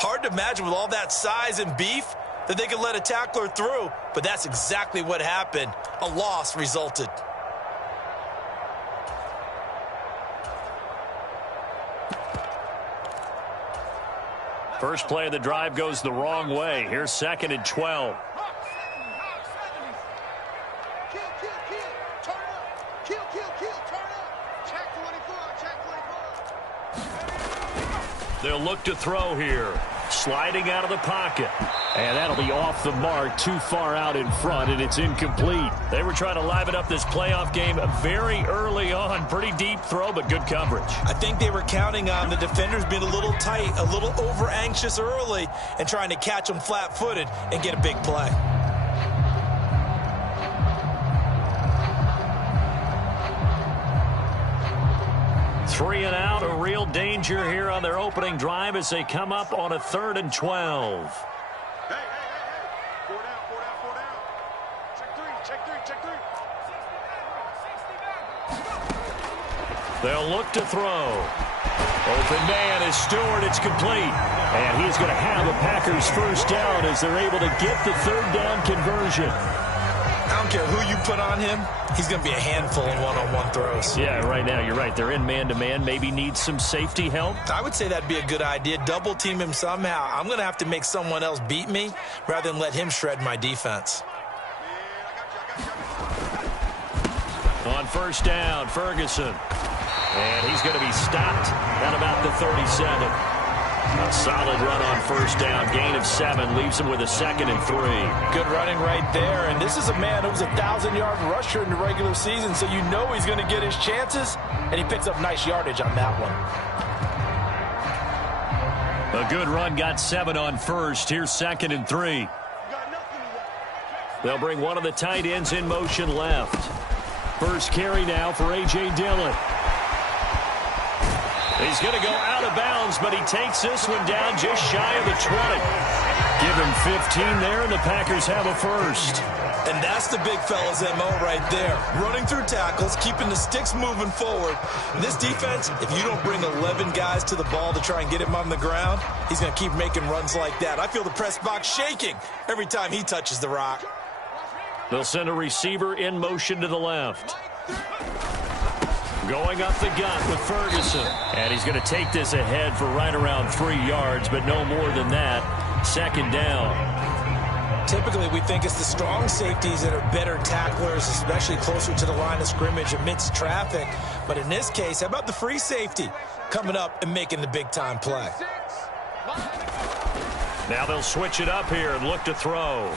Hard to imagine with all that size and beef that they could let a tackler through, but that's exactly what happened. A loss resulted. First play of the drive goes the wrong way. Here's 2nd and 12. They'll look to throw here. Sliding out of the pocket. And that'll be off the mark, too far out in front, and it's incomplete. They were trying to liven up this playoff game very early on. Pretty deep throw, but good coverage. I think they were counting on the defenders being a little tight, a little over-anxious early, and trying to catch them flat-footed and get a big play. Three and out, a real danger here on their opening drive as they come up on a 3rd and 12. Hey. 4 down. Check three. They'll look to throw. Open man is Stewart. It's complete. And he's going to have a Packers first down as they're able to get the 3rd down conversion. I don't care who you put on him, he's going to be a handful in one-on-one throws. Yeah, right now, you're right. They're in man-to-man. Maybe needs some safety help. I would say that'd be a good idea. Double team him somehow. I'm going to have to make someone else beat me rather than let him shred my defense. On first down, Ferguson. And he's going to be stopped at about the 37. A solid run on first down. Gain of 7 leaves him with a 2nd and 3. Good running right there. And this is a man who was a 1,000-yard rusher in the regular season, so you know he's going to get his chances, and he picks up nice yardage on that one. A good run, got 7 on first. Here's 2nd and 3. They'll bring one of the tight ends in motion left. First carry now for A.J. Dillon. He's going to go out of bounds, but he takes this one down just shy of the 20. Give him 15 there, and the Packers have a first. And that's the big fella's M.O. right there. Running through tackles, keeping the sticks moving forward. This defense, if you don't bring 11 guys to the ball to try and get him on the ground, he's going to keep making runs like that. I feel the press box shaking every time he touches the rock. They'll send a receiver in motion to the left. Going up the gut with Ferguson. And he's going to take this ahead for right around 3 yards, but no more than that. 2nd down. Typically, we think it's the strong safeties that are better tacklers, especially closer to the line of scrimmage amidst traffic. But in this case, how about the free safety coming up and making the big-time play? Now they'll switch it up here and look to throw.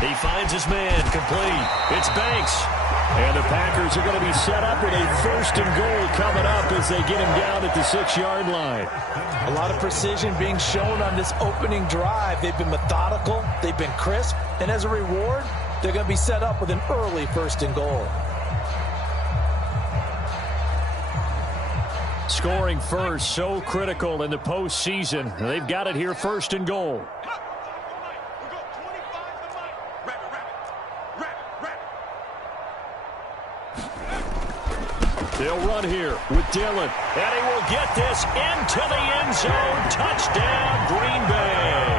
He finds his man, complete. It's Banks. And the Packers are going to be set up with a 1st and goal coming up as they get him down at the 6-yard line. A lot of precision being shown on this opening drive. They've been methodical, they've been crisp, and as a reward, they're going to be set up with an early 1st and goal. Scoring first, so critical in the postseason. They've got it here, 1st and goal. They'll run here with Dillon. And he will get this into the end zone. Touchdown, Green Bay.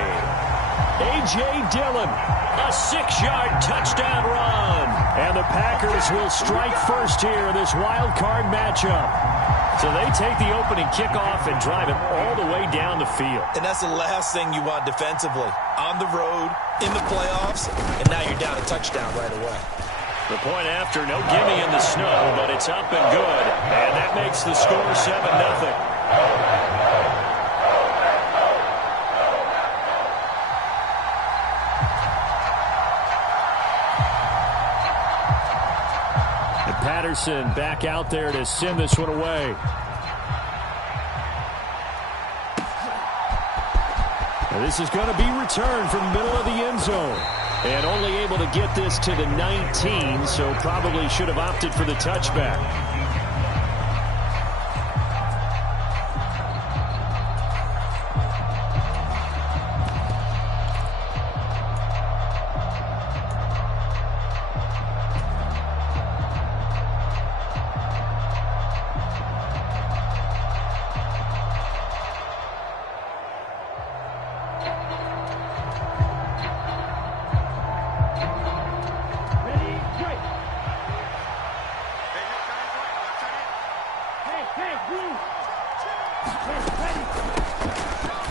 A.J. Dillon, a 6-yard touchdown run. And the Packers will strike first here in this wild card matchup. So they take the opening kickoff and drive it all the way down the field. And that's the last thing you want defensively. On the road, in the playoffs, and now you're down a touchdown right away. The point after, no gimme in the snow, but it's up and good. And that makes the score 7-0. Patterson back out there to send this one away. And this is going to be returned from the middle of the end zone. And only able to get this to the 19, so probably should have opted for the touchback.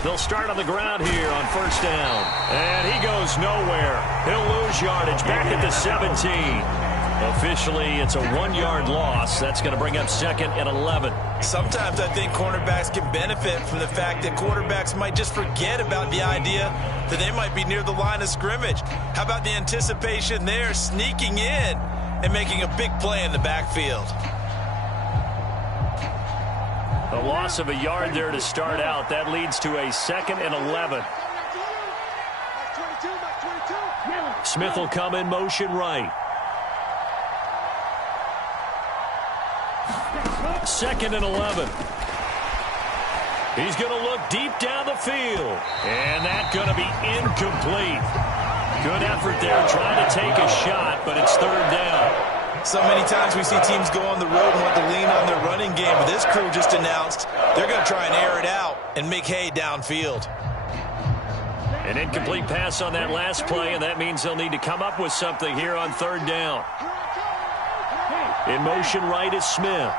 They'll start on the ground here on first down. And he goes nowhere. He'll lose yardage back at the 17. Officially, it's a 1-yard loss. That's going to bring up 2nd and 11. Sometimes I think cornerbacks can benefit from the fact that quarterbacks might just forget about the idea that they might be near the line of scrimmage. How about the anticipation there, sneaking in and making a big play in the backfield? A loss of a yard there to start out. That leads to a 2nd and 11. Smith will come in motion right. 2nd and 11. He's going to look deep down the field. And that's going to be incomplete. Good effort there trying to take a shot, but it's 3rd down. So many times we see teams go on the road and want to lean on their running game. But this crew just announced they're going to try and air it out and make hay downfield. An incomplete pass on that last play, and that means they'll need to come up with something here on 3rd down. In motion right is Smith.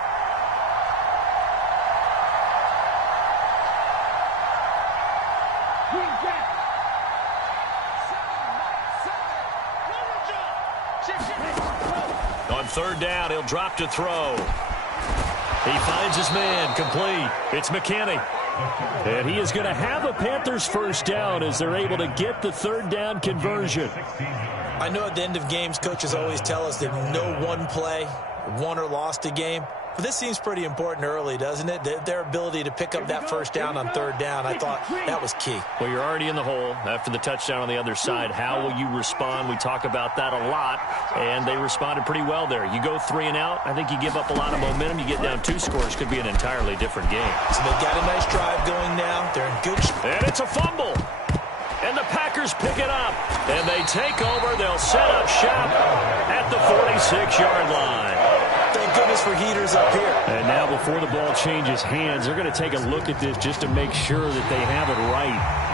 On 3rd down, he'll drop to throw. He finds his man, complete. It's McKinney. And he is going to have a Panthers first down as they're able to get the 3rd down conversion. I know at the end of games, coaches always tell us that no one play won or lost a game. But this seems pretty important early, doesn't it? Their ability to pick up that first down on 3rd down, I thought that was key. Well, you're already in the hole after the touchdown on the other side. How will you respond? We talk about that a lot, and they responded pretty well there. You go 3 and out, I think you give up a lot of momentum. You get down 2 scores, could be an entirely different game. So they've got a nice drive going now. They're in good shape. And it's a fumble. And the Packers pick it up. And they take over. They'll set up shop at the 46-yard line. Thank goodness for heaters up here. And now before the ball changes hands, they're going to take a look at this just to make sure that they have it right.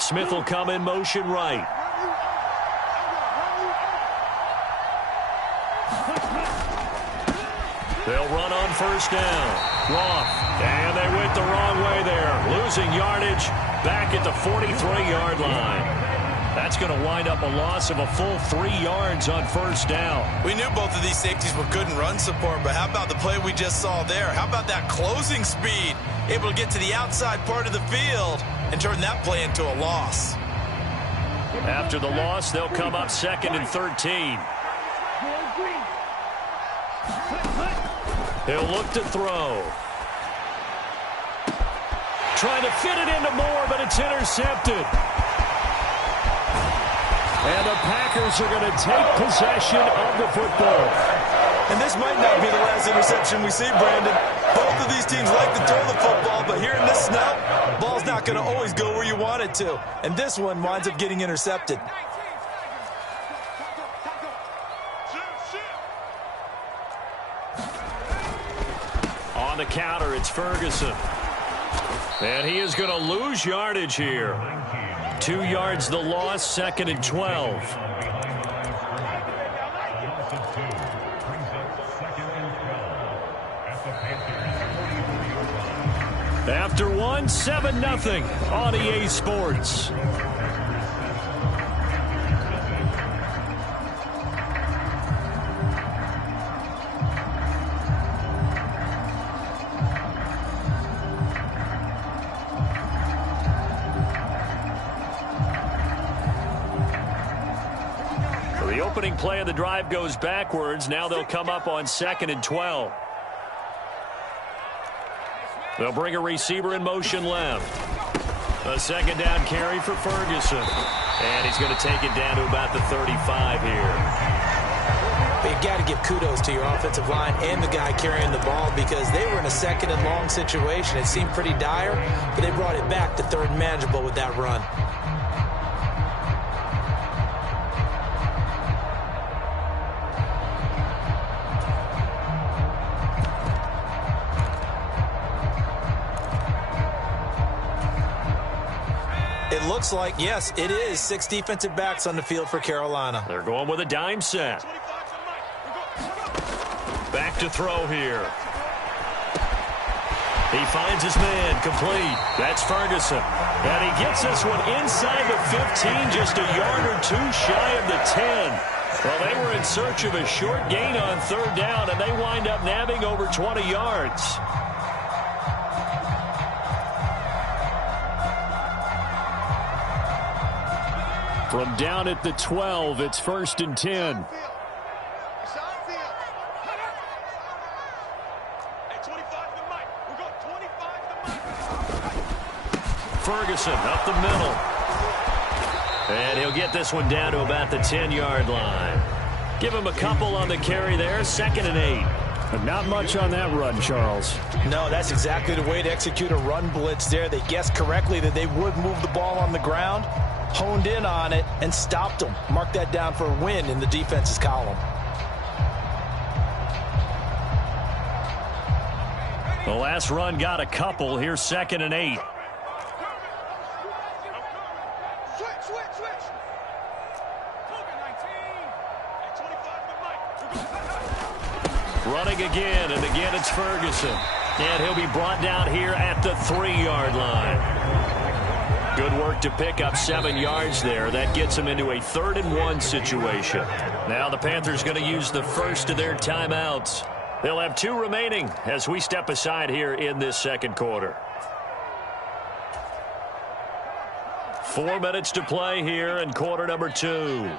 Smith will come in motion right. They'll run on first down. Roth. And they went the wrong way there. Losing yardage back at the 43-yard line. That's going to wind up a loss of a full 3 yards on first down. We knew both of these safeties were good in run support, but how about the play we just saw there? How about that closing speed? Able to get to the outside part of the field and turn that play into a loss. After the loss, they'll come up 2nd and 13. He'll look to throw. Trying to fit it into Moore, but it's intercepted. And the Packers are going to take possession of the football. And this might not be the last interception we see, Brandon. Both of these teams like to throw the football, but here in this snow, the ball's not going to always go where you want it to. And this one winds up getting intercepted. On the counter, it's Ferguson. And he is going to lose yardage here. 2 yards the loss, 2nd and 12. After one, 7-0 on EA Sports. The opening play of the drive goes backwards. Now they'll come up on 2nd and 12. They'll bring a receiver in motion left. A 2nd down carry for Ferguson. And he's going to take it down to about the 35 here. You got to give kudos to your offensive line and the guy carrying the ball because they were in a second and long situation. It seemed pretty dire, but they brought it back to third and manageable with that run. It looks like, yes, it is 6 defensive backs on the field for Carolina. They're going with a dime set. Back to throw here. He finds his man complete. That's Ferguson. And he gets this one inside the 15, just a yard or two shy of the 10. Well, they were in search of a short gain on third down, and they wind up nabbing over 20 yards. From down at the 12, it's 1st and 10. Ferguson up the middle. And he'll get this one down to about the 10-yard line. Give him a couple on the carry there, 2nd and 8. But not much on that run, Charles. No, that's exactly the way to execute a run blitz there. They guessed correctly that they would move the ball on the ground, honed in on it, and stopped them. Mark that down for a win in the defense's column. The last run got a couple. Here's 2nd and 8. Running again, and again it's Ferguson. And he'll be brought down here at the 3-yard line. Good work to pick up 7 yards there. That gets him into a 3rd and 1 situation. Now the Panthers going to use the first of their timeouts. They'll have 2 remaining as we step aside here in this second quarter. 4 minutes to play here in quarter number 2.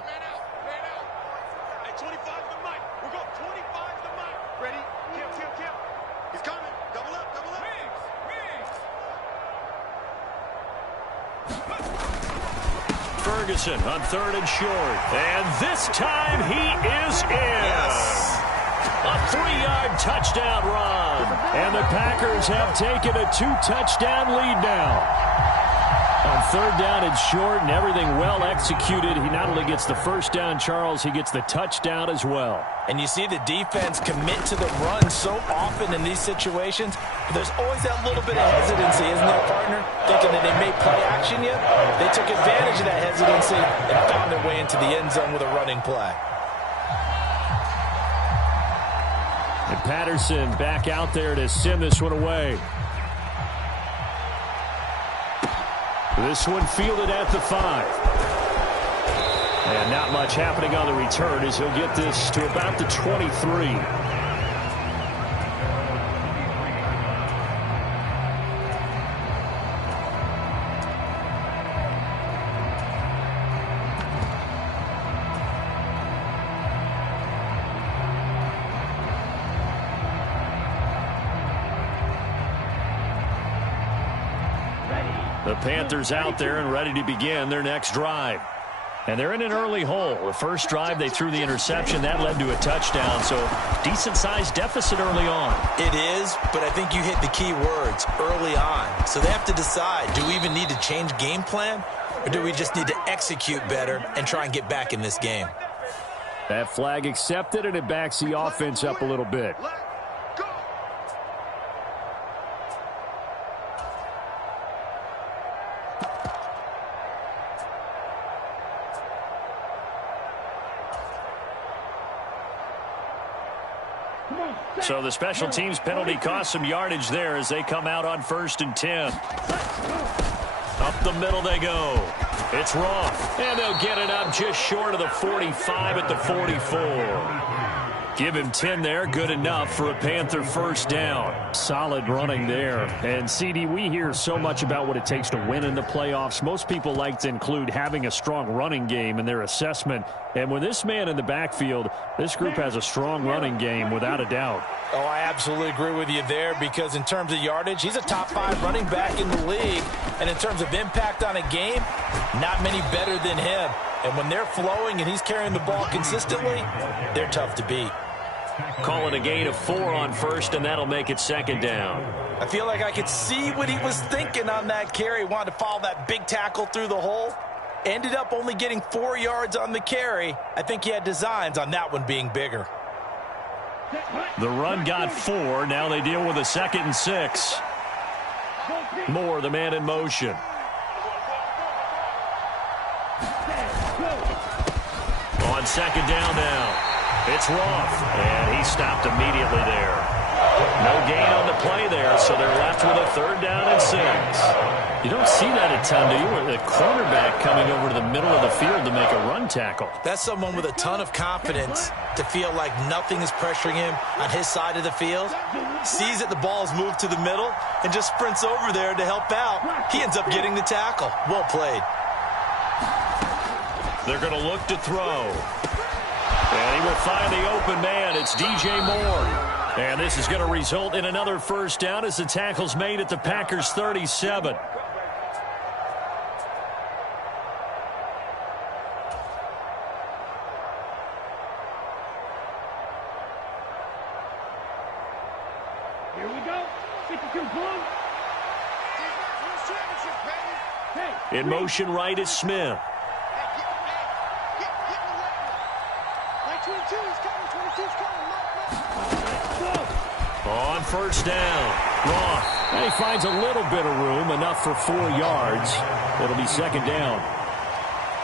Ferguson on 3rd and short. And this time he is in. Yes. A 3-yard touchdown run. And the Packers have taken a 2-touchdown lead now. On 3rd down and short and everything well executed. He not only gets the first down, Charles, he gets the touchdown as well. And you see the defense commit to the run so often in these situations. But there's always that little bit of hesitancy, isn't there, partner? Thinking that they may play action yet. They took advantage of that hesitancy and found their way into the end zone with a running play. And Patterson back out there to send this one away. This one fielded at the 5. And not much happening on the return as he'll get this to about the 23. The Panthers out there and ready to begin their next drive. And they're in an early hole. The first drive, they threw the interception. That led to a touchdown. So decent-sized deficit early on. It is, but I think you hit the key words, early on. So they have to decide, do we even need to change game plan? Or do we just need to execute better and try and get back in this game? That flag accepted, and it backs the offense up a little bit. So the special teams penalty cost some yardage there as they come out on 1st and 10. Up the middle they go. It's Roth. And they'll get it up just short of the 45 at the 44. Give him 10 there. Good enough for a Panther first down. Solid running there. And, CD, we hear so much about what it takes to win in the playoffs. Most people like to include having a strong running game in their assessment. And with this man in the backfield, this group has a strong running game without a doubt. Oh, I absolutely agree with you there because in terms of yardage, he's a top 5 running back in the league. And in terms of impact on a game, not many better than him. And when they're flowing and he's carrying the ball consistently, they're tough to beat. Call it a gain of 4 on first, and that'll make it second down. I feel like I could see what he was thinking on that carry. Wanted to follow that big tackle through the hole. Ended up only getting 4 yards on the carry. I think he had designs on that one being bigger. The run got 4. Now they deal with a 2nd and 6. Moore, the man in motion. On second down now. It's Roth, and he stopped immediately there. No gain on the play there, so they're left with a 3rd down and 6. You don't see that a ton, do you? Where the cornerback coming over to the middle of the field to make a run tackle. That's someone with a ton of confidence to feel like nothing is pressuring him on his side of the field. Sees that the ball's moved to the middle and just sprints over there to help out. He ends up getting the tackle. Well played. They're going to look to throw. And he will find the open man. It's DJ Moore. And this is going to result in another 1st down as the tackle's made at the Packers' 37. Here we go. 52 blue. In motion right is Smith. On 1st down, Roth. And he finds a little bit of room, enough for 4 yards. It'll be 2nd down.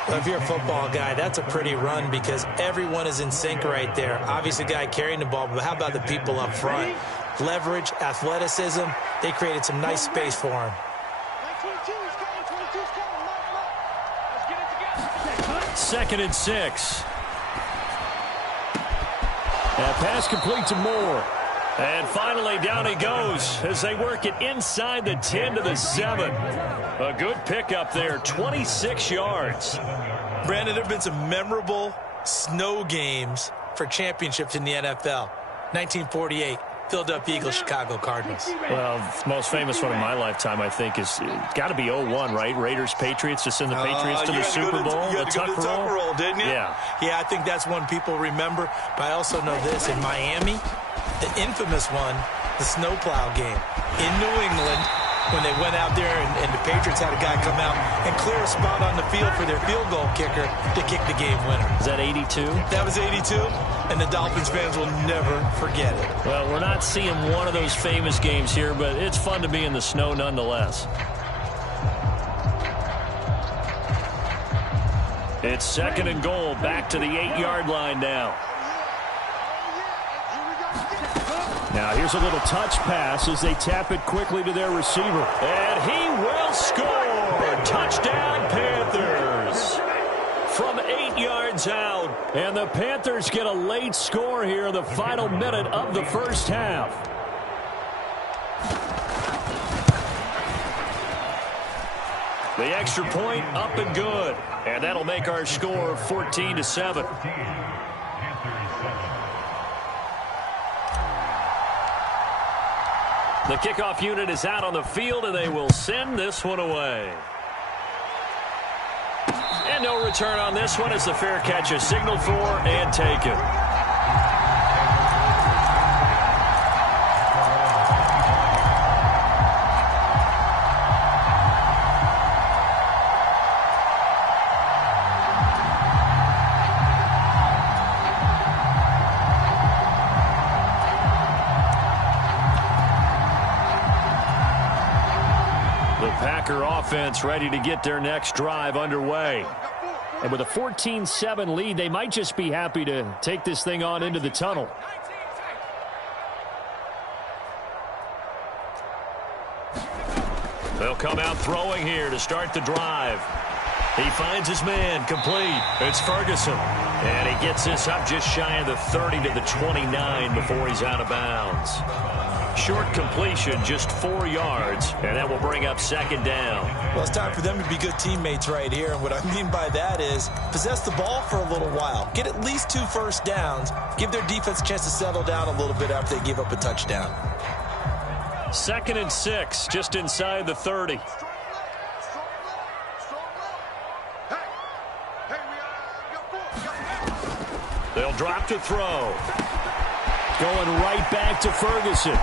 Well, if you're a football guy, that's a pretty run because everyone is in sync right there. Obviously, the guy carrying the ball, but how about the people up front? Leverage, athleticism, they created some nice space for him. 2nd and 6. That pass complete to Moore. And finally, down he goes as they work it inside the 10 to the 7. A good pickup there, 26 yards. Brandon, there have been some memorable snow games for championships in the NFL. 1948, Philadelphia Eagles, Chicago Cardinals. Well, the most famous one of my lifetime, I think, is got to be 01, right? Raiders, Patriots, to send the Patriots to the Super Bowl. You had to go to the Tuck roll, didn't you? Yeah. Yeah, I think that's one people remember. But I also know this, in Miami, the infamous one, the snowplow game in New England, when they went out there and the Patriots had a guy come out and clear a spot on the field for their field goal kicker to kick the game winner. Is that 82? That was 82, and the Dolphins fans will never forget it. Well, we're not seeing one of those famous games here, but it's fun to be in the snow nonetheless. It's 2nd and goal, back to the 8-yard line now. Now here's a little touch pass as they tap it quickly to their receiver. And he will score! Touchdown, Panthers! From 8 yards out. And the Panthers get a late score here in the final minute of the 1st half. The extra point up and good. And that'll make our score 14-7. The kickoff unit is out on the field, and they will send this one away. And no return on this one as the fair catch is signaled for and taken. Offense ready to get their next drive underway. And with a 14-7 lead, they might just be happy to take this thing on into the tunnel. They'll come out throwing here to start the drive. He finds his man, complete. It's Ferguson. And he gets this up just shy of the 30 to the 29 before he's out of bounds. Short completion, just 4 yards, and that will bring up 2nd down. Well, it's time for them to be good teammates right here, and what I mean by that is possess the ball for a little while. Get at least 2 first downs. Give their defense a chance to settle down a little bit after they give up a touchdown. 2nd and 6, just inside the 30. Hey, we are drop to throw. Going right back to Ferguson.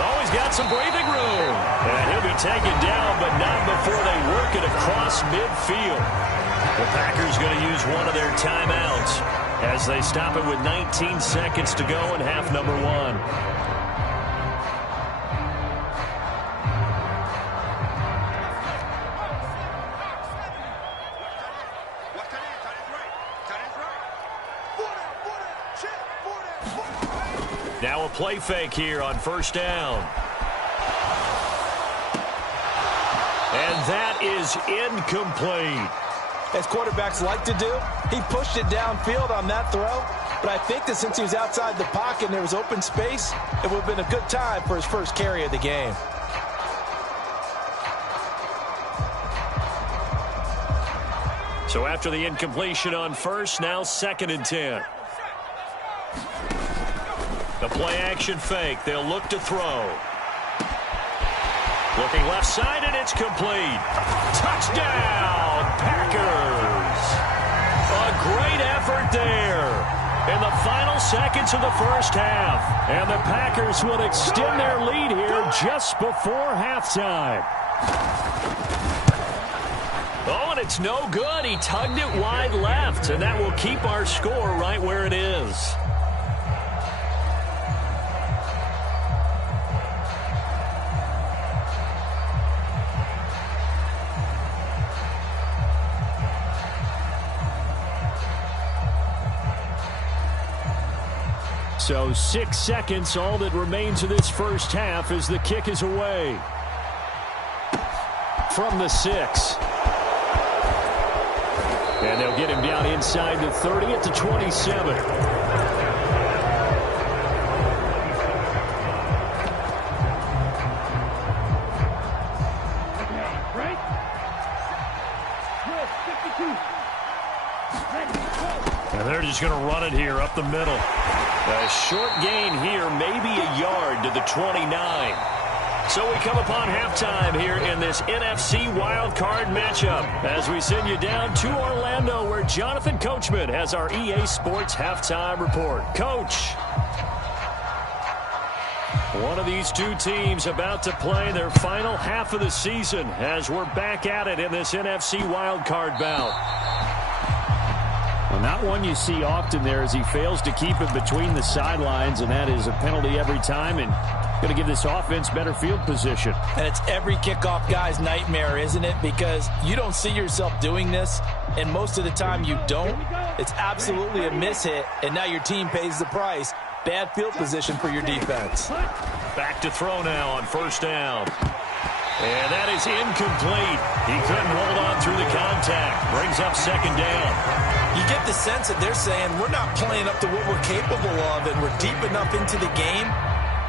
Oh, he's got some breathing room. And he'll be taken down, but not before they work it across midfield. The Packers going to use one of their timeouts as they stop it with 19 seconds to go in half number one. Now a play fake here on first down. And that is incomplete. As quarterbacks like to do, he pushed it downfield on that throw. But I think that since he was outside the pocket and there was open space, it would have been a good time for his first carry of the game. So after the incompletion on first, now 2nd and 10. The play action fake. They'll look to throw. Looking left side, and it's complete. Touchdown, Packers. A great effort there in the final seconds of the first half. And the Packers will extend their lead here just before halftime. Oh, and it's no good. He tugged it wide left, and that will keep our score right where it is. So 6 seconds, all that remains of this first half as the kick is away. From the 6. And they'll get him down inside the 30 at the 27. And they're just going to run it here up the middle. A short gain here, maybe a yard to the 29. So we come upon halftime here in this NFC wildcard matchup as we send you down to Orlando where Jonathan Coachman has our EA Sports halftime report. Coach. One of these two teams about to play their final half of the season as we're back at it in this NFC wildcard bout. Well, not one you see often there as he fails to keep it between the sidelines, and that is a penalty every time and going to give this offense better field position. And it's every kickoff guy's nightmare, isn't it? Because you don't see yourself doing this, and most of the time you don't. It's absolutely a mishit, and now your team pays the price. Bad field position for your defense. Back to throw now on first down. And that is incomplete. He couldn't hold on through the contact. Brings up 2nd down. You get the sense that they're saying we're not playing up to what we're capable of, and we're deep enough into the game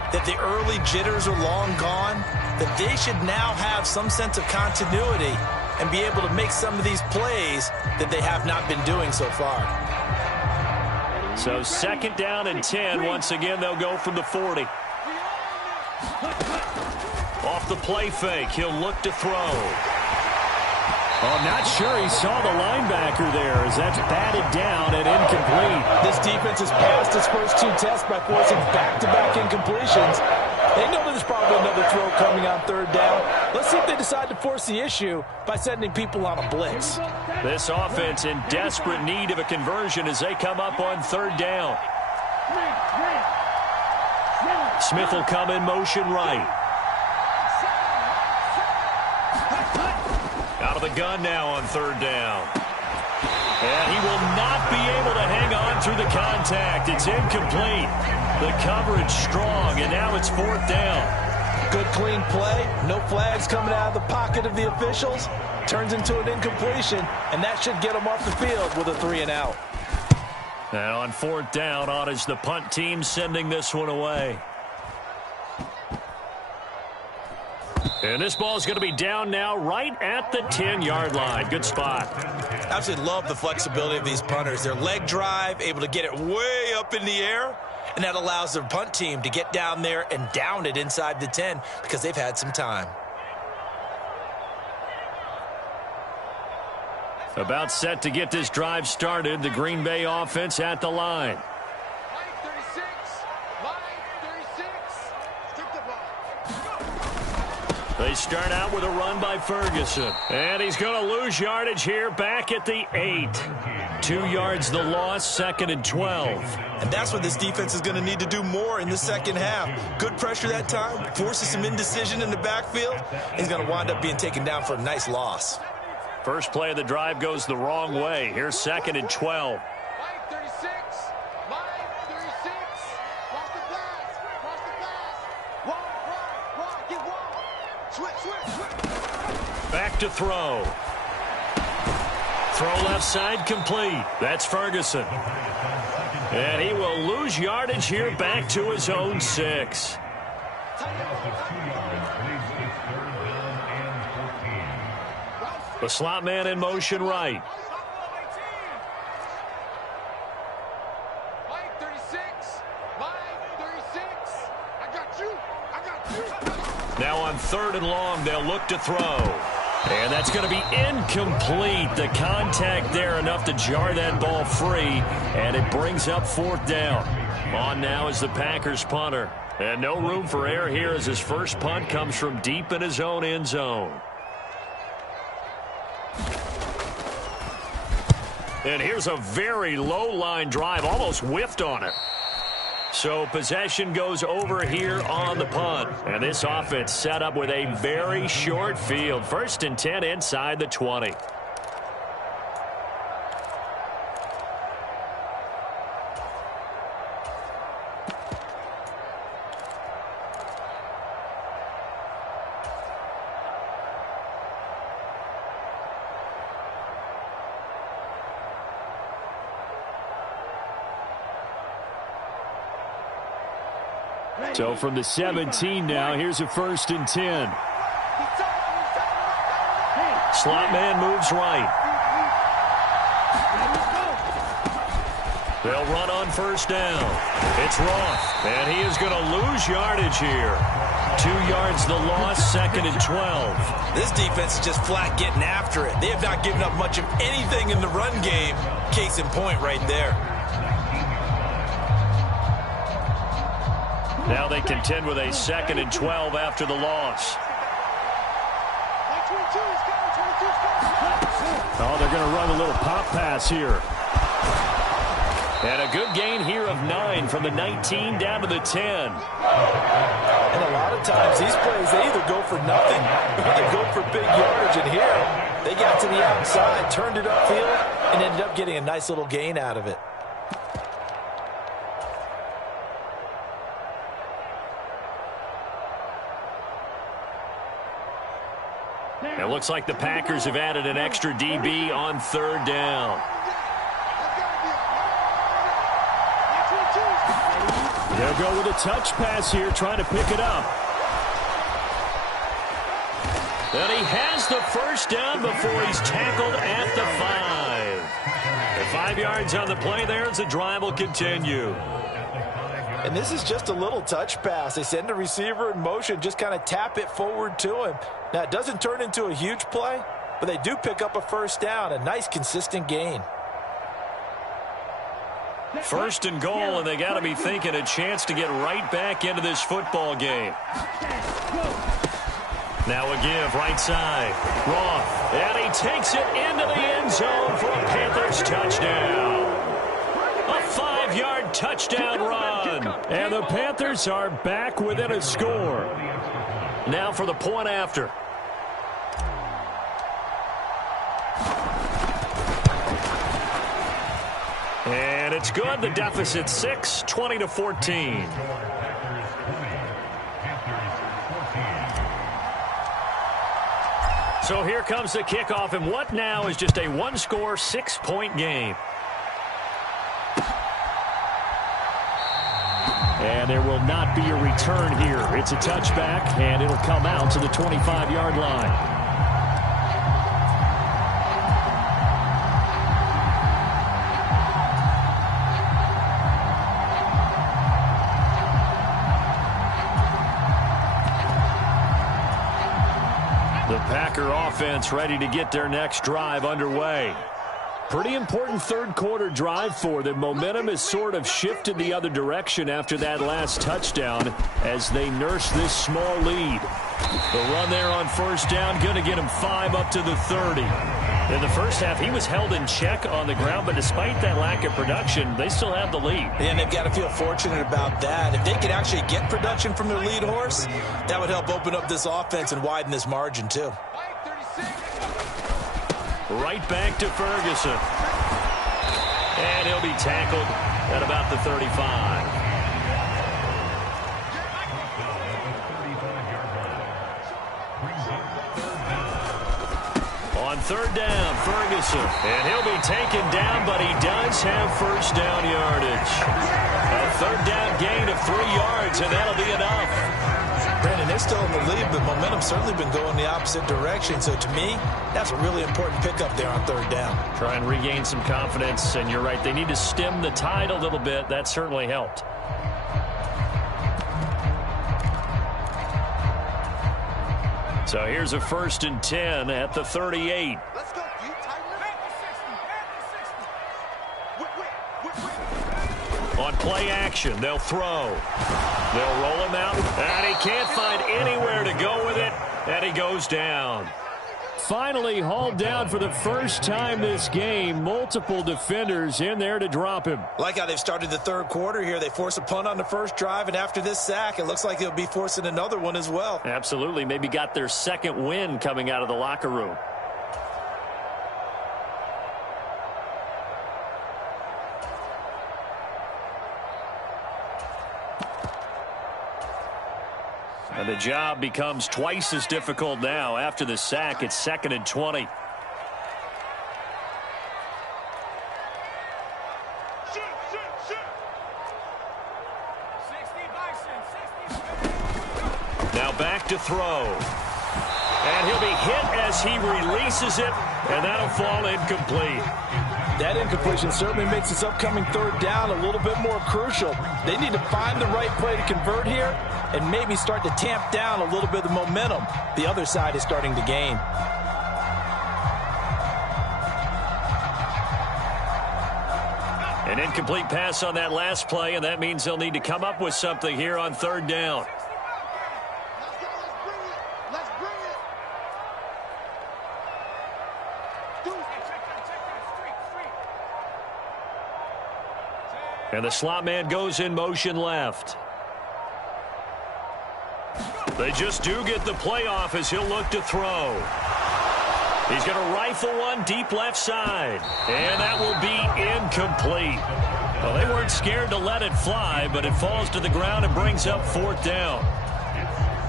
that the early jitters are long gone, that they should now have some sense of continuity and be able to make some of these plays that they have not been doing so far. So 2nd down and 10. Once again, they'll go from the 40. Off the play fake, he'll look to throw. Oh, not sure he saw the linebacker there as that's batted down and incomplete. This defense has passed its first 2 tests by forcing back-to-back incompletions. They know there's probably another throw coming on 3rd down. Let's see if they decide to force the issue by sending people on a blitz. This offense in desperate need of a conversion as they come up on 3rd down. Smith will come in motion right. Out of the gun now on 3rd down. And he will not be able to hang on through the contact. It's incomplete. The coverage strong, and now it's 4th down. Good clean play. No flags coming out of the pocket of the officials. Turns into an incompletion, and that should get them off the field with a 3 and out. And on 4th down, on is the punt team sending this one away. And this ball is going to be down now right at the 10-yard line. Good spot. Absolutely love the flexibility of these punters. Their leg drive, able to get it way up in the air, and that allows their punt team to get down there and down it inside the 10 because they've had some time. About set to get this drive started. The Green Bay offense at the line. They start out with a run by Ferguson. And he's going to lose yardage here back at the 8. 2 yards the loss, 2nd and 12. And that's what this defense is going to need to do more in the second half. Good pressure that time, forces some indecision in the backfield. He's going to wind up being taken down for a nice loss. First play of the drive goes the wrong way. Here's 2nd and 12. Back to throw. Throw left side complete. That's Ferguson. And he will lose yardage here back to his own 6. The slot man in motion right. Now on 3rd and long, they'll look to throw. And that's going to be incomplete. The contact there enough to jar that ball free. And it brings up 4th down. On now is the Packers punter. And no room for error here as his first punt comes from deep in his own end zone. And here's a very low line drive. Almost whiffed on it. So possession goes over here on the punt. And this offense set up with a very short field. 1st and 10 inside the 20. So from the 17 now, here's a 1st and 10. Slot man moves right. They'll run on 1st down. It's Roth, and he is going to lose yardage here. 2 yards the loss, 2nd and 12. This defense is just flat getting after it. They have not given up much of anything in the run game. Case in point right there. Now they contend with a 2nd and 12 after the loss. Oh, they're going to run a little pop pass here. And a good gain here of 9 from the 19 down to the 10. And a lot of times these plays, they either go for nothing or they go for big yardage. And here, they got to the outside, turned it upfield, and ended up getting a nice little gain out of it. It looks like the Packers have added an extra DB on 3rd down. They'll go with a touch pass here, trying to pick it up. And he has the 1st down before he's tackled at the 5. The 5 yards on the play there as the drive will continue. And this is just a little touch pass. They send the receiver in motion, just kind of tap it forward to him. Now, it doesn't turn into a huge play, but they do pick up a 1st down, a nice, consistent gain. 1st and goal, and they got to be thinking a chance to get right back into this football game. Now a give, right side. Roth, and he takes it into the end zone for a Panthers touchdown. A 5-yard touchdown run. And the Panthers are back within a score. Now for the point after. And it's good. The deficit 6, 20-14. So here comes the kickoff, and what now is just a 1-score, 6-point game. And there will not be a return here. It's a touchback, and it'll come out to the 25-yard line. The Packer offense ready to get their next drive underway. Pretty important third-quarter drive for them. Momentum has sort of shifted the other direction after that last touchdown as they nurse this small lead. The run there on first down, going to get him 5 up to the 30. In the first half, he was held in check on the ground, but despite that lack of production, they still have the lead. And they've got to feel fortunate about that. If they could actually get production from their lead horse, that would help open up this offense and widen this margin, too. Right back to Ferguson. And he'll be tackled at about the 35. On third down, Ferguson. And he'll be taken down, but he does have first down yardage. A third down gain of 3 yards, and that'll be enough. Brandon, they're still in the lead, but momentum's certainly been going the opposite direction. So to me, that's a really important pickup there on third down. Try and regain some confidence, and you're right. They need to stem the tide a little bit. That certainly helped. So here's a 1st and 10 at the 38. Let's go, you tighten up. On play action, they'll throw. They'll roll him out, and he can't find anywhere to go with it, and he goes down. Finally hauled down for the first time this game. Multiple defenders in there to drop him. Like how they've started the third quarter here. They force a punt on the first drive, and after this sack, it looks like they'll be forcing another one as well. Absolutely. Maybe got their second win coming out of the locker room. And the job becomes twice as difficult now. After the sack, it's 2nd and 20. Now back to throw. And he'll be hit as he releases it, and that'll fall incomplete. That incompletion certainly makes this upcoming third down a little bit more crucial. They need to find the right play to convert here and maybe start to tamp down a little bit of the momentum the other side is starting to gain. An incomplete pass on that last play, and that means they'll need to come up with something here on third down. And the slot man goes in motion left. They just do get the play off as he'll look to throw. He's going to rifle one deep left side. And that will be incomplete. Well, they weren't scared to let it fly, but it falls to the ground and brings up 4th down.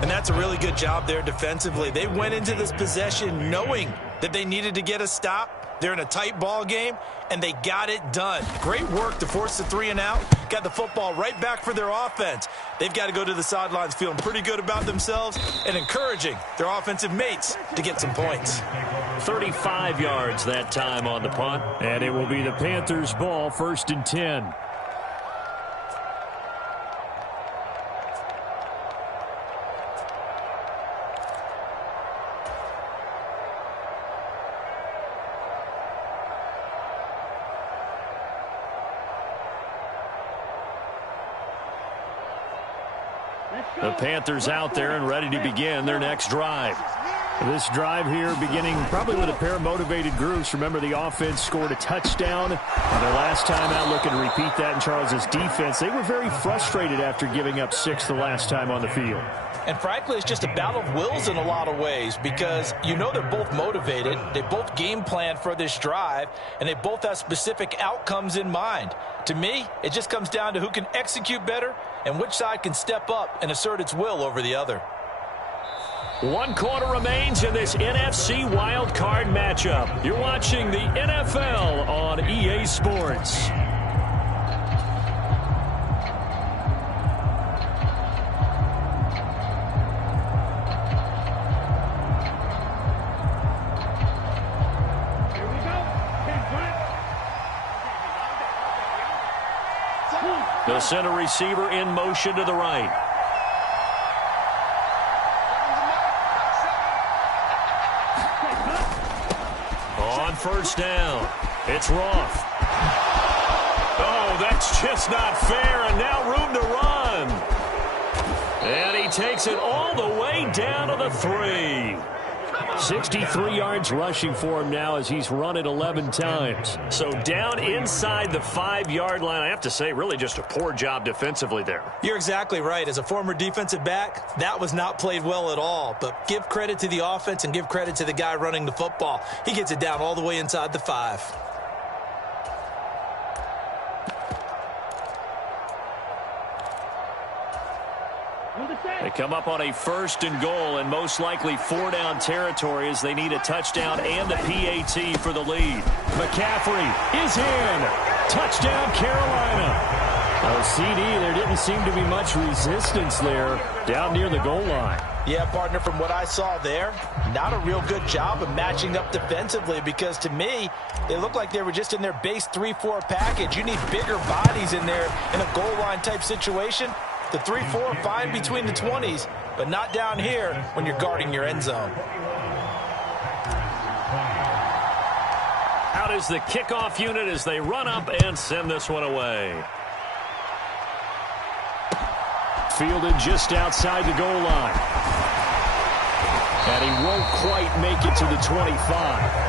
And that's a really good job there defensively. They went into this possession knowing that they needed to get a stop. They're in a tight ball game, and they got it done. Great work to force the 3 and out. Got the football right back for their offense. They've got to go to the sidelines feeling pretty good about themselves and encouraging their offensive mates to get some points. 35 yards that time on the punt. And it will be the Panthers' ball, 1st and 10. The Panthers out there and ready to begin their next drive. This drive here beginning probably with a pair of motivated groups. Remember, the offense scored a touchdown. And their last time out, looking to repeat that in Charles's defense. They were very frustrated after giving up 6 the last time on the field. And frankly, it's just a battle of wills in a lot of ways because you know they're both motivated. They both game plan for this drive, and they both have specific outcomes in mind. To me, it just comes down to who can execute better and which side can step up and assert its will over the other. 1 quarter remains in this NFC Wild Card matchup. You're watching the NFL on EA Sports. They'll send a receiver in motion to the right. On first down. It's Roth. Oh, that's just not fair, and now room to run. And he takes it all the way down to the 3. 63 yards rushing for him now as he's run it 11 times. So down inside the 5-yard line. I have to say, really just a poor job defensively there. You're exactly right. As a former defensive back, that was not played well at all. But give credit to the offense and give credit to the guy running the football. He gets it down all the way inside the 5. They come up on a 1st and goal and most likely 4-down territory as they need a touchdown and a PAT for the lead. McCaffrey is in. Touchdown, Carolina. Oh, CD, there didn't seem to be much resistance there down near the goal line. Yeah, partner, from what I saw there, not a real good job of matching up defensively because to me, they looked like they were just in their base 3-4 package. You need bigger bodies in there in a goal line type situation. The 3-4 fine between the 20s, but not down here when you're guarding your end zone. Out is the kickoff unit as they run up and send this one away. Fielded just outside the goal line. And he won't quite make it to the 25.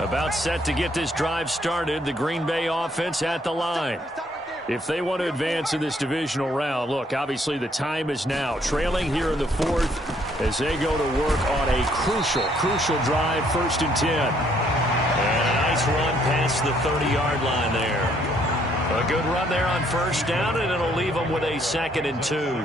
About set to get this drive started, the Green Bay offense at the line. If they want to advance in this divisional round, look, obviously the time is now. Trailing here in the 4th as they go to work on a crucial drive, 1st and 10. And a nice run past the 30-yard line there. A good run there on 1st down, and it'll leave them with a 2nd and 2.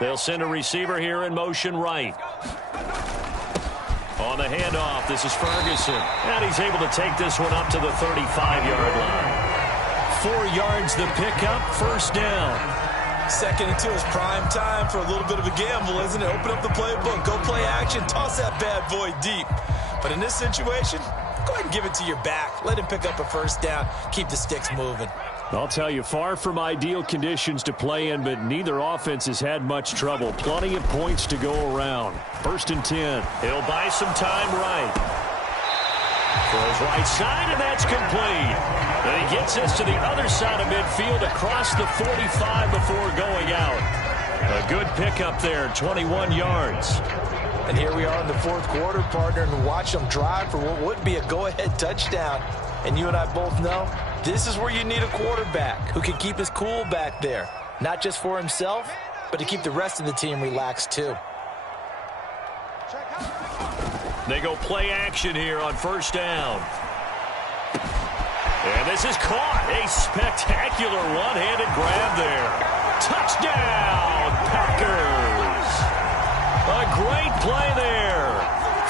They'll send a receiver here in motion right. On the handoff, this is Ferguson. And he's able to take this one up to the 35-yard line. 4 yards the pickup, 1st down. 2nd and 2 is prime time for a little bit of a gamble, isn't it? Open up the playbook, go play action, toss that bad boy deep. But in this situation, go ahead and give it to your back. Let him pick up a 1st down, keep the sticks moving. I'll tell you, far from ideal conditions to play in, but neither offense has had much trouble. Plenty of points to go around. 1st and 10. He'll buy some time right. Throws right side, and that's complete. Then he gets this to the other side of midfield across the 45 before going out. A good pickup there, 21 yards. And here we are in the 4th quarter, partner, and watch them drive for what would be a go-ahead touchdown. And you and I both know this is where you need a quarterback who can keep his cool back there. Not just for himself, but to keep the rest of the team relaxed too. They go play action here on 1st down. And this is caught. A spectacular one-handed grab there. Touchdown, Packers. A great play there.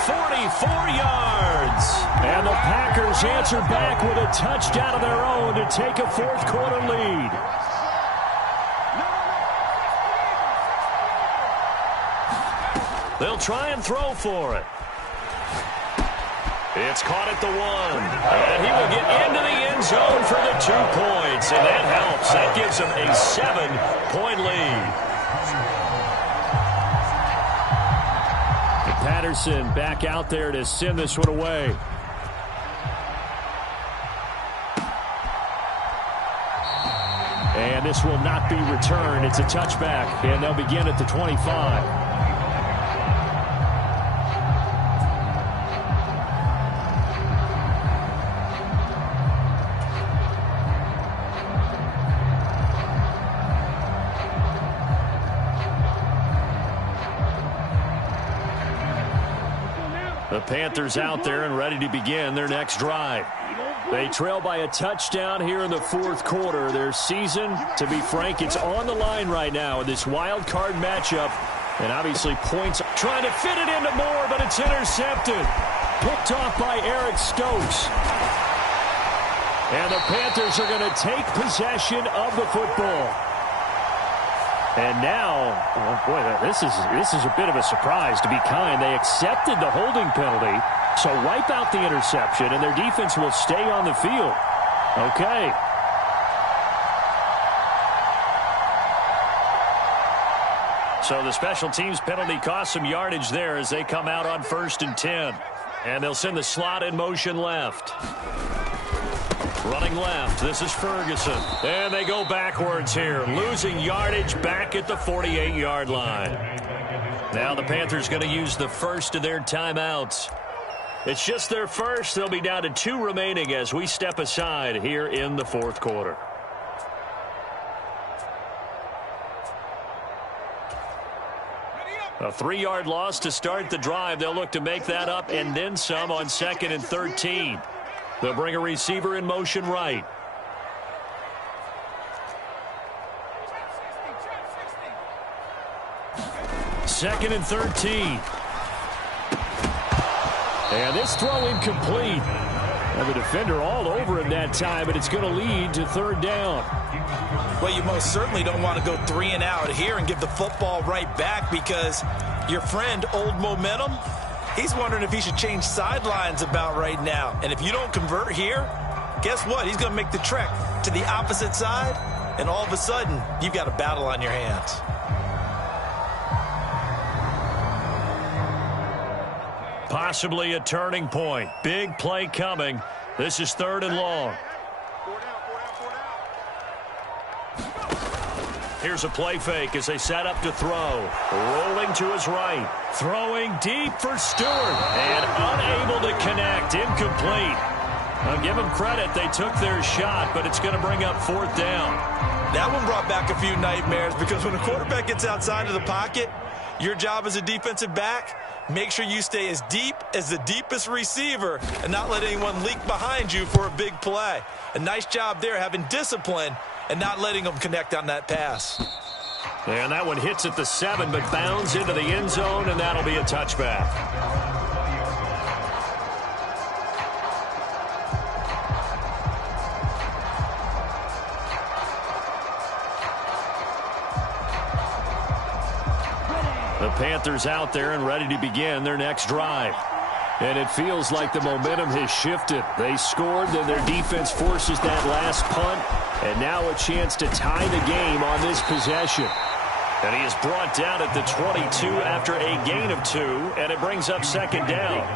44 yards. And the Packers answer back with a touchdown of their own to take a 4th quarter lead. They'll try and throw for it. It's caught at the 1. And he will get into the end zone for the 2 points. And that helps. That gives him a 7-point lead. Patterson back out there to send this one away. And this will not be returned. It's a touchback, and they'll begin at the 25. The Panthers out there and ready to begin their next drive. They trail by a touchdown here in the 4th quarter. Their season, to be frank, it's on the line right now in this wild card matchup And obviously points, trying to fit it into Moore, but it's intercepted. Picked off by Eric Stokes. And the Panthers are going to take possession of the football. And now, oh boy, this is a bit of a surprise, to be kind. They accepted the holding penalty, so wipe out the interception, and their defense will stay on the field. Okay. So the special teams penalty cost some yardage there as they come out on 1st and 10. And they'll send the slot in motion left. Running left, this is Ferguson. And they go backwards here, losing yardage back at the 48-yard line. Now the Panthers going to use the first of their timeouts. It's just their first. They'll be down to 2 remaining as we step aside here in the 4th quarter. A 3-yard loss to start the drive. They'll look to make that up and then some on 2nd and 13. They'll bring a receiver in motion right. Second and 13. And this throw incomplete. And the defender all over him that time, but it's going to lead to 3rd down. Well, you most certainly don't want to go 3 and out here and give the football right back, because your friend, Old Momentum, he's wondering if he should change sidelines about right now. And if you don't convert here, guess what? He's going to make the trek to the opposite side, and all of a sudden, you've got a battle on your hands. Possibly a turning point. Big play coming. This is 3rd and long. Here's a play fake as they set up to throw. Rolling to his right. Throwing deep for Stewart. And unable to connect. Incomplete. I'll give them credit. They took their shot, but it's going to bring up 4th down. That one brought back a few nightmares, because when a quarterback gets outside of the pocket, your job as a defensive back, make sure you stay as deep as the deepest receiver and not let anyone leak behind you for a big play. A nice job there, having discipline and not letting them connect on that pass. And that one hits at the 7, but bounds into the end zone, and that'll be a touchback. The Panthers out there and ready to begin their next drive. And it feels like the momentum has shifted. They scored, then their defense forces that last punt, and now a chance to tie the game on this possession. And he is brought down at the 22 after a gain of 2, and it brings up 2nd down.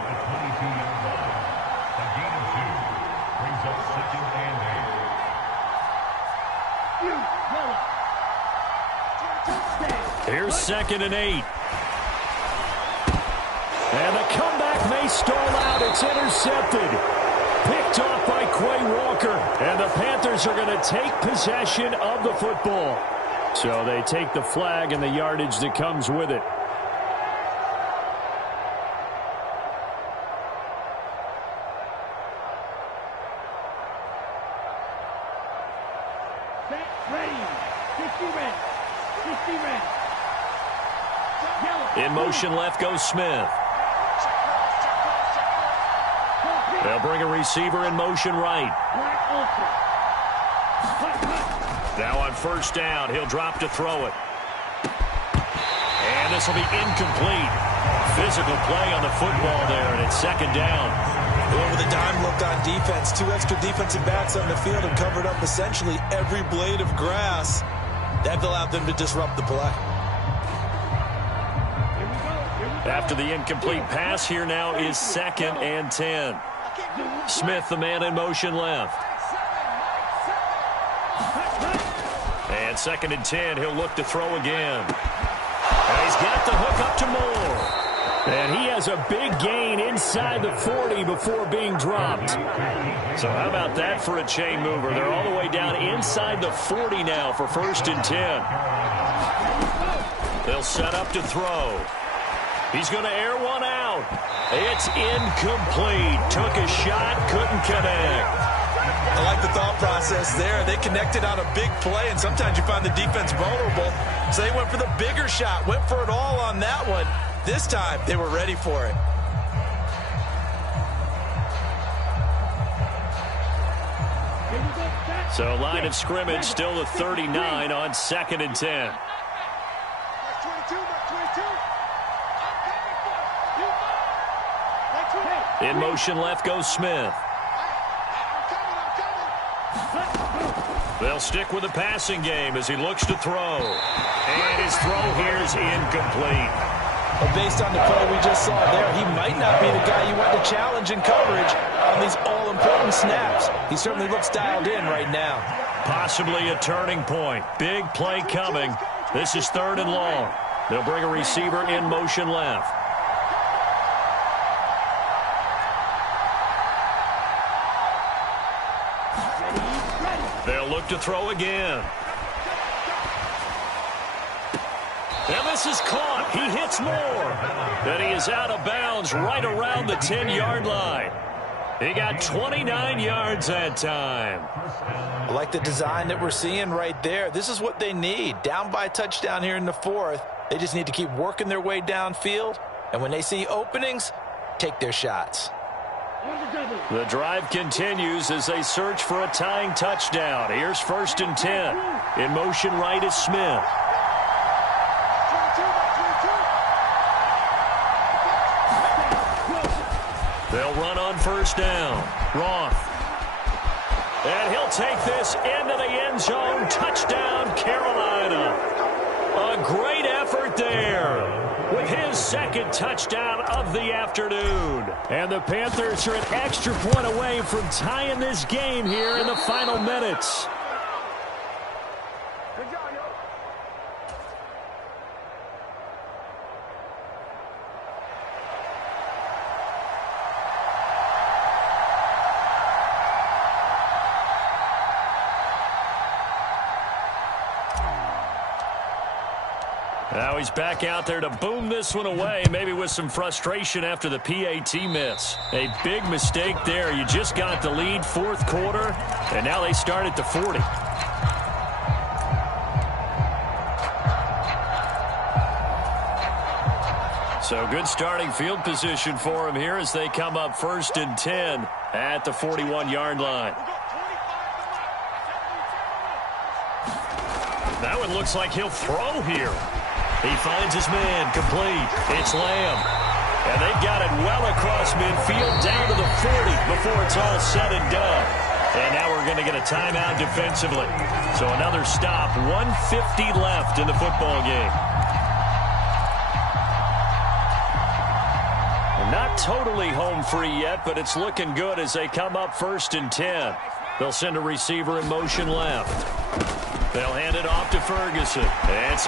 Here's 2nd and 8. And the comeback may stall out. It's intercepted. Picked off by Quay Walker. And the Panthers are going to take possession of the football. So they take the flag and the yardage that comes with it. In motion left goes Smith. They'll bring a receiver in motion right. Now on 1st down, he'll drop to throw it. And this will be incomplete. Physical play on the football there, and it's 2nd down. Over the dime look on defense. 2 extra defensive backs on the field and covered up essentially every blade of grass. That allowed them to disrupt the play. After the incomplete pass, here now is 2nd and 10. Smith, the man in motion left. And 2nd and 10, he'll look to throw again. And he's got the hook up to Moore. And he has a big gain inside the 40 before being dropped. So how about that for a chain mover? They're all the way down inside the 40 now for 1st and 10. They'll set up to throw. He's going to air one out. It's incomplete. Took a shot, couldn't connect. I like the thought process there. They connected on a big play, and sometimes you find the defense vulnerable. So they went for the bigger shot, went for it all on that one. This time, they were ready for it. So line of scrimmage still the 39 on 2nd and 10. In motion left goes Smith. They'll stick with the passing game as he looks to throw. And his throw here is incomplete. But based on the play we just saw there, he might not be the guy you want to challenge in coverage on these all-important snaps. He certainly looks dialed in right now. Possibly a turning point. Big play coming. This is 3rd and long. They'll bring a receiver in motion left. They'll look to throw again. And this is caught. He hits more. And he is out of bounds right around the 10-yard line. He got 29 yards that time. I like the design that we're seeing right there. This is what they need. Down by a touchdown here in the 4th. They just need to keep working their way downfield. And when they see openings, take their shots. The drive continues as they search for a tying touchdown. Here's 1st and 10. In motion right is Smith. They'll run on 1st down. Roth. And he'll take this into the end zone. Touchdown, Carolina. A great effort there with his 2nd touchdown of the afternoon. And the Panthers are an extra point away from tying this game here in the final minutes. Now he's back out there to boom this one away, maybe with some frustration after the PAT miss. A big mistake there. You just got the lead 4th quarter, and now they start at the 40. So good starting field position for him here as they come up 1st and 10 at the 41-yard line. Now it looks like he'll throw here. He finds his man, complete. It's Lamb. And they've got it well across midfield, down to the 40 before it's all said and done. And now we're going to get a timeout defensively. So another stop, 1:50 left in the football game. Not totally home free yet, but it's looking good as they come up 1st and 10. They'll send a receiver in motion left. They'll hand it off to Ferguson. And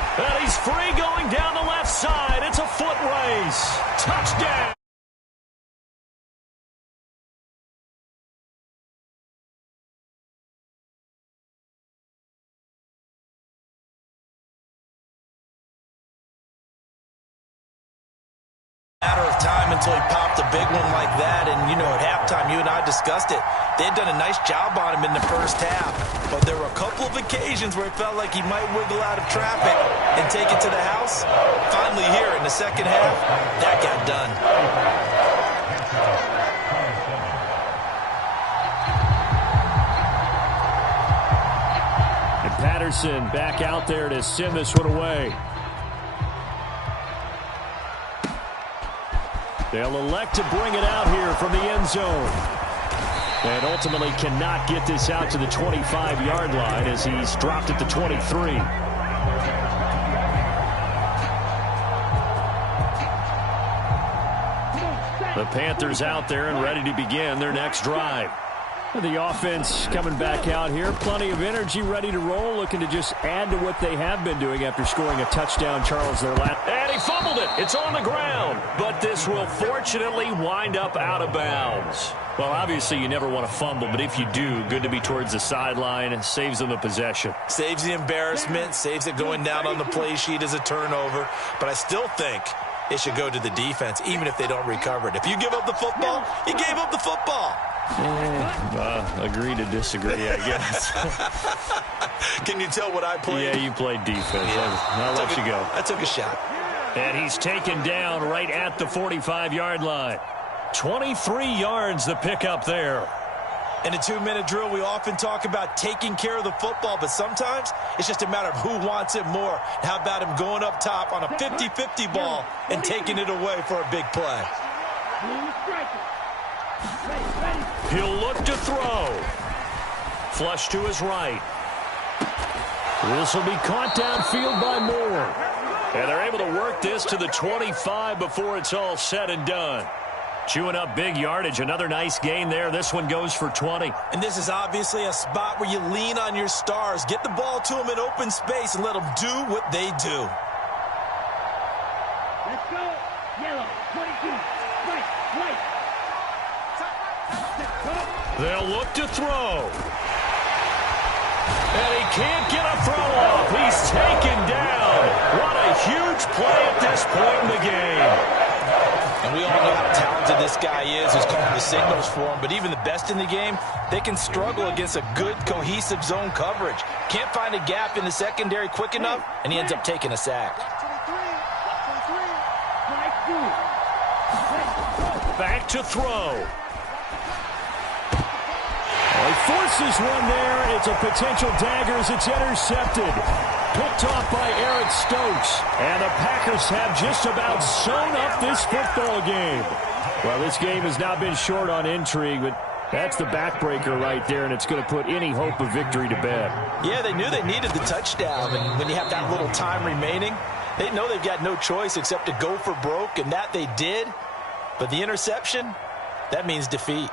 he's free going down the left side. It's a foot race. Touchdown. Matter of time until he popped a big one like that. And, you know, at halftime, you and I discussed it. They had done a nice job on him in the 1st half. But there were a couple of occasions where it felt like he might wiggle out of traffic and take it to the house. Finally here in the 2nd half, that got done. And Patterson back out there to send this one away. They'll elect to bring it out here from the end zone. And ultimately cannot get this out to the 25-yard line as he's dropped at the 23. The Panthers out there and ready to begin their next drive. The offense coming back out here. Plenty of energy, ready to roll, looking to just add to what they have been doing after scoring a touchdown, Charles, their last. And he fumbled it. It's on the ground. But this will fortunately wind up out of bounds. Well, obviously you never want to fumble, but if you do, good to be towards the sideline. Saves them the possession. Saves the embarrassment, saves it going down on the play sheet as a turnover. But I still think it should go to the defense, even if they don't recover it. If you give up the football, you gave up the football. Agree to disagree, I guess. Can you tell what I played? Yeah, you played defense. Yeah. I'll let you go. I took a shot. And he's taken down right at the 45-yard line. 23 yards the pickup there. In a 2-minute drill, we often talk about taking care of the football, but sometimes it's just a matter of who wants it more. How about him going up top on a 50-50 ball and taking it away for a big play? He'll look to throw. Flush to his right. This will be caught downfield by Moore. And they're able to work this to the 25 before it's all said and done. Chewing up big yardage. Another nice gain there. This one goes for 20. And this is obviously a spot where you lean on your stars. Get the ball to them in open space and let them do what they do. Let's go. Yellow, 22. Right. They'll look to throw. And he can't get a throw off. He's taken down. What a huge play at this point in the game. And we all know how talented this guy is who's calling the signals for him. But even the best in the game, they can struggle against a good, cohesive zone coverage. Can't find a gap in the secondary quick enough, and he ends up taking a sack. Back to throw. He forces one there. It's a potential dagger as it's intercepted. Picked off by Eric Stokes. And the Packers have just about sewn up this football game. Well, this game has now been short on intrigue, but that's the backbreaker right there, and it's going to put any hope of victory to bed. Yeah, they knew they needed the touchdown, and when you have that little time remaining, they know they've got no choice except to go for broke, and that they did. But the interception, that means defeat.